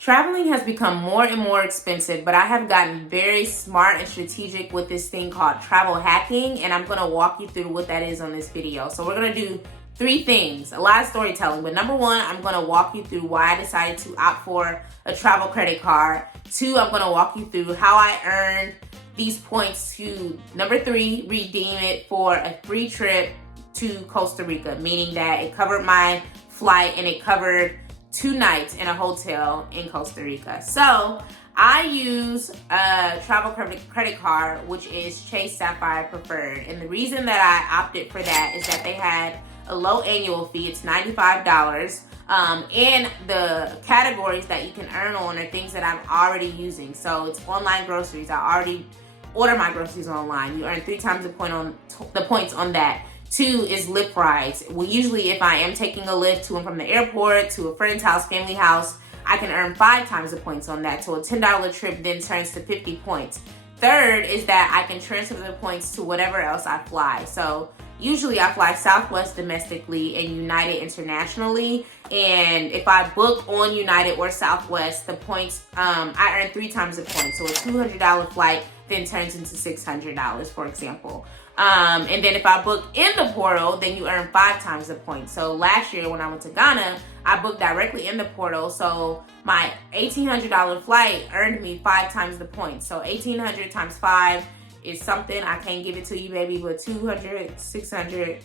Traveling has become more and more expensive, but I have gotten very smart and strategic with this thing called travel hacking, and I'm gonna walk you through what that is on this video. So we're gonna do three things, a lot of storytelling, but number one, I'm gonna walk you through why I decided to opt for a travel credit card. Two, I'm gonna walk you through how I earned these points to, number three, redeem it for a free trip to Costa Rica, meaning that it covered my flight and it covered 2 nights in a hotel in Costa Rica. So I use a travel credit card, which is Chase Sapphire Preferred. And the reason that I opted for that is that they had a low annual fee. It's $95. And the categories that you can earn on are things that I'm already using. So it's online groceries. I already order my groceries online. You earn 3 times the points on that. 2 is Lyft rides. Well, usually if I am taking a Lyft to and from the airport, to a friend's house, family house, I can earn 5 times the points on that. So a $10 trip then turns to 50 points. Third is that I can transfer the points to whatever else I fly. So usually I fly Southwest domestically and United internationally. And if I book on United or Southwest, the points, I earn 3 times the points. So a $200 flight then turns into $600, for example. And then if I book in the portal, then you earn 5 times the points. So last year when I went to Ghana, I booked directly in the portal. So my $1,800 flight earned me 5 times the points. So 1,800 times 5 is something. I can't give it to you, baby, but 200, 600,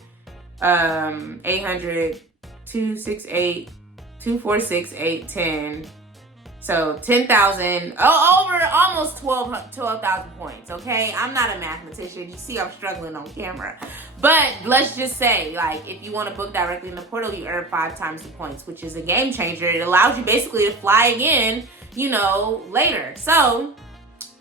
800, 268, 246, 10. So 10,000, over almost 12,000 points, okay? I'm not a mathematician. You see I'm struggling on camera. But let's just say, like, if you want to book directly in the portal, you earn 5 times the points, which is a game changer. It allows you basically to fly again, later. So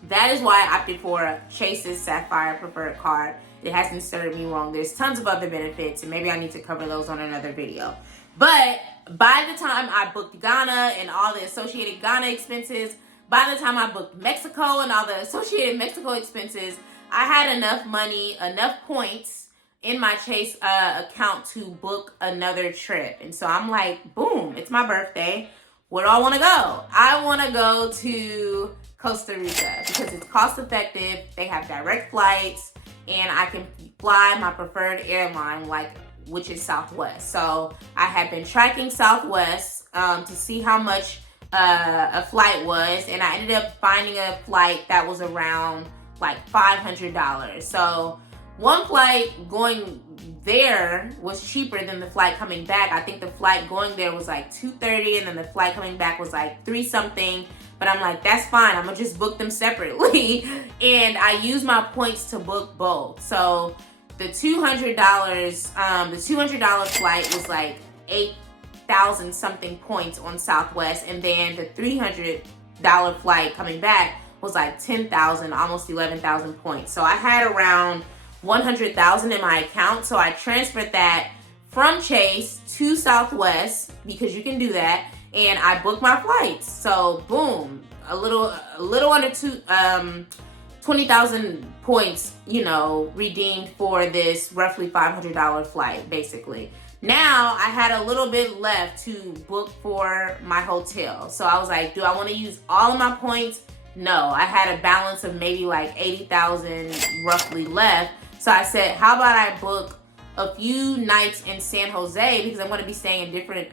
that is why I opted for Chase's Sapphire Preferred card. It hasn't served me wrong. There's tons of other benefits, and maybe I need to cover those on another video. But by the time I booked Ghana and all the associated Ghana expenses, by the time I booked Mexico and all the associated Mexico expenses, I had enough money, enough points in my Chase account to book another trip. And so I'm like, boom, it's my birthday. Where do I want to go? I want to go to Costa Rica because it's cost effective. They have direct flights and I can fly my preferred airline, which is Southwest. So I had been tracking Southwest to see how much a flight was, and I ended up finding a flight that was around like $500. So one flight going there was cheaper than the flight coming back. I think the flight going there was like $230, and then the flight coming back was like $3 something. But I'm like, that's fine. I'm gonna just book them separately, and I use my points to book both. So the $200 flight was like 8,000 something points on Southwest, and then the $300 flight coming back was like 10,000, almost 11,000 points. So I had around 100,000 in my account. So I transferred that from Chase to Southwest because you can do that, and I booked my flights. So boom, a little under 20,000 points, redeemed for this roughly $500 flight, basically. Now, I had a little bit left to book for my hotel. So I was like, do I want to use all of my points? No, I had a balance of maybe like 80,000 roughly left. So I said, how about I book a few nights in San Jose, because I'm going to be staying in different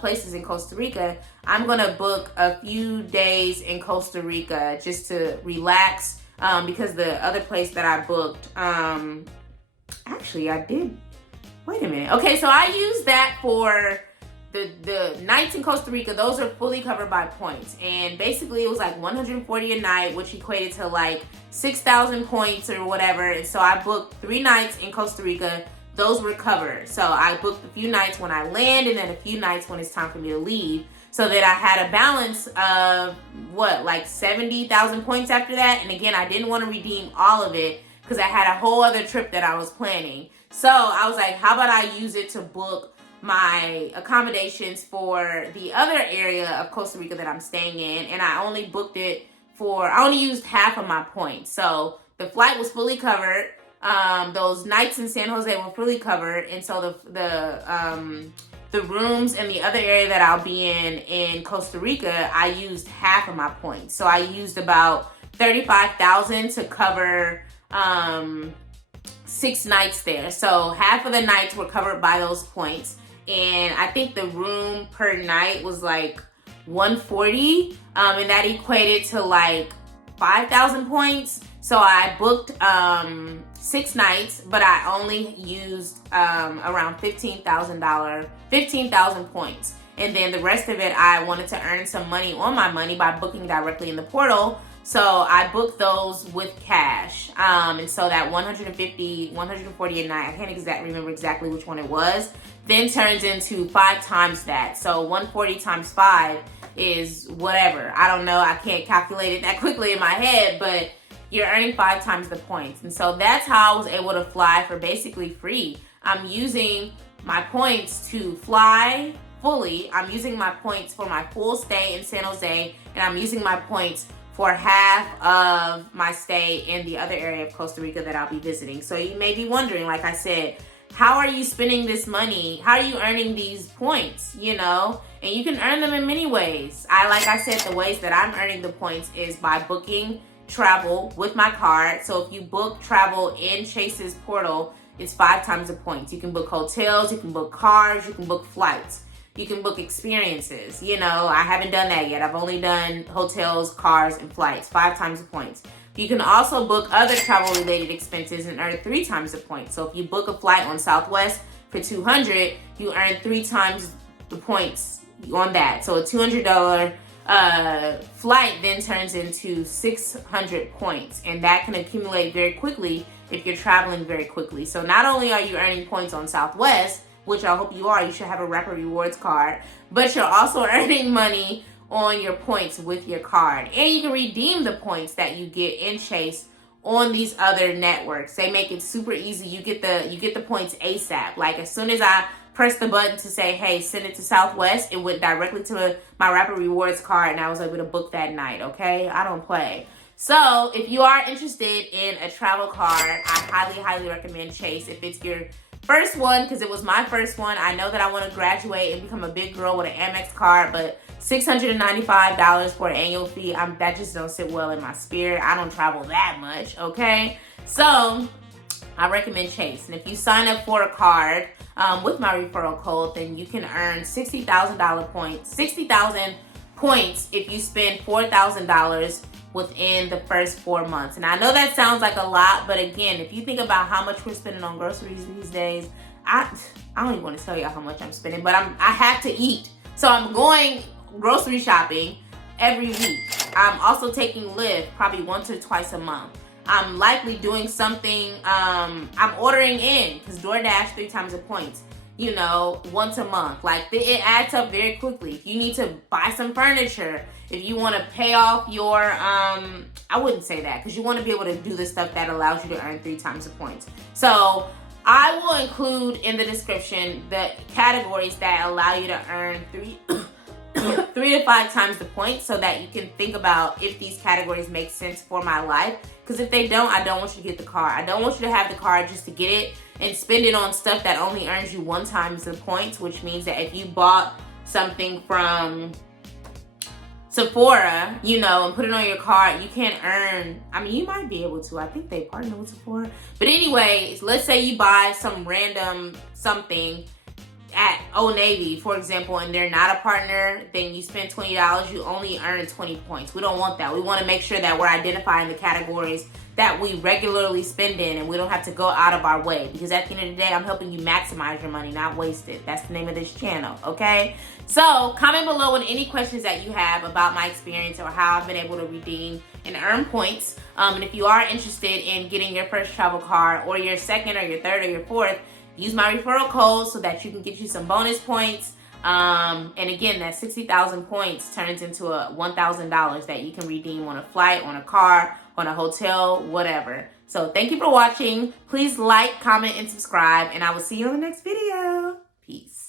places in Costa Rica. I'm going to book a few days in Costa Rica just to relax. Because the other place that I booked, actually I did, wait a minute. Okay, so I used that for the nights in Costa Rica. Those are fully covered by points. And basically it was like $140 a night, which equated to like 6,000 points or whatever. And so I booked 3 nights in Costa Rica. Those were covered. So I booked a few nights when I land and then a few nights when it's time for me to leave. So that I had a balance of, like 70,000 points after that. And again, I didn't want to redeem all of it because I had a whole other trip that I was planning. So I was like, how about I use it to book my accommodations for the other area of Costa Rica that I'm staying in. And I only I only used half of my points. So the flight was fully covered. Those nights in San Jose were fully covered. And so the the rooms in the other area that I'll be in Costa Rica, I used half of my points. So I used about 35,000 to cover 6 nights there. So half of the nights were covered by those points. And I think the room per night was like 140, and that equated to like 5,000 points. So I booked 6 nights, but I only used around $15,000 points. And then the rest of it, I wanted to earn some money on my money by booking directly in the portal. So I booked those with cash. And so that 140 a night, I can't remember exactly which one it was, then turns into 5 times that. So 140 times 5 is whatever. I don't know. I can't calculate it that quickly in my head, but you're earning 5 times the points. And so that's how I was able to fly for basically free. I'm using my points to fly fully. I'm using my points for my full stay in San Jose, and I'm using my points for half of my stay in the other area of Costa Rica that I'll be visiting. So you may be wondering, like I said, how are you spending this money? How are you earning these points, you know? And you can earn them in many ways. Like I said, the ways that I'm earning the points is by booking travel with my card. So if you book travel in Chase's portal, it's 5 times the points. You can book hotels, you can book cars, you can book flights. You can book experiences. You know, I haven't done that yet. I've only done hotels, cars, and flights. 5 times the points. You can also book other travel-related expenses and earn 3 times the points. So if you book a flight on Southwest for $200, you earn 3 times the points on that. So a $200 flight then turns into 600 points, and that can accumulate very quickly if you're traveling very quickly. So not only are you earning points on Southwest, which I hope you are, you should have a Rapid Rewards card, but you're also earning money on your points with your card. And you can redeem the points that you get in Chase on these other networks. They make it super easy. You get the points ASAP. Like as soon as I pressed the button to say, hey, send it to Southwest, it went directly to my Rapid Rewards card, and I was able to book that night, okay? I don't play. So if you are interested in a travel card, I highly, highly recommend Chase. If it's your first one, because it was my first one, I know that I want to graduate and become a big girl with an Amex card, but $695 for an annual fee, that just don't sit well in my spirit. I don't travel that much, okay? So I recommend Chase. And if you sign up for a card with my referral code, then you can earn $60,000 points, 60,000 points if you spend $4,000 within the first 4 months. And I know that sounds like a lot, but again, if you think about how much we're spending on groceries these days, I don't even want to tell you how much I'm spending, but I have to eat. So I'm going grocery shopping every week. I'm also taking Lyft probably once or twice a month. I'm likely doing something, I'm ordering in, because DoorDash 3 times the points, you know, once a month. Like, it adds up very quickly. If you need to buy some furniture, if you want to pay off your, I wouldn't say that, because you want to be able to do the stuff that allows you to earn 3 times the points. So I will include in the description the categories that allow you to earn 3 to 5 times the points, so that you can think about if these categories make sense for my life. Because if they don't, I don't want you to get the card. I don't want you to have the card just to get it and spend it on stuff that only earns you 1 times the points, which means that if you bought something from Sephora, you know, and put it on your card, you can't earn, I mean, you might be able to. I think they partner with Sephora. But anyway, let's say you buy some random something at Old Navy, for example, and they're not a partner, then you spend $20, you only earn 20 points. We don't want that. We want to make sure that we're identifying the categories that we regularly spend in, and we don't have to go out of our way, because at the end of the day, I'm helping you maximize your money, not waste it. That's the name of this channel, okay? So comment below with any questions that you have about my experience or how I've been able to redeem and earn points. And if you are interested in getting your first travel card, or your second, or your third, or your fourth, use my referral code so that you can get you some bonus points. And again, that 60,000 points turns into a $1,000 that you can redeem on a flight, on a car, on a hotel, whatever. So thank you for watching. Please like, comment, and subscribe, and I will see you on the next video. Peace.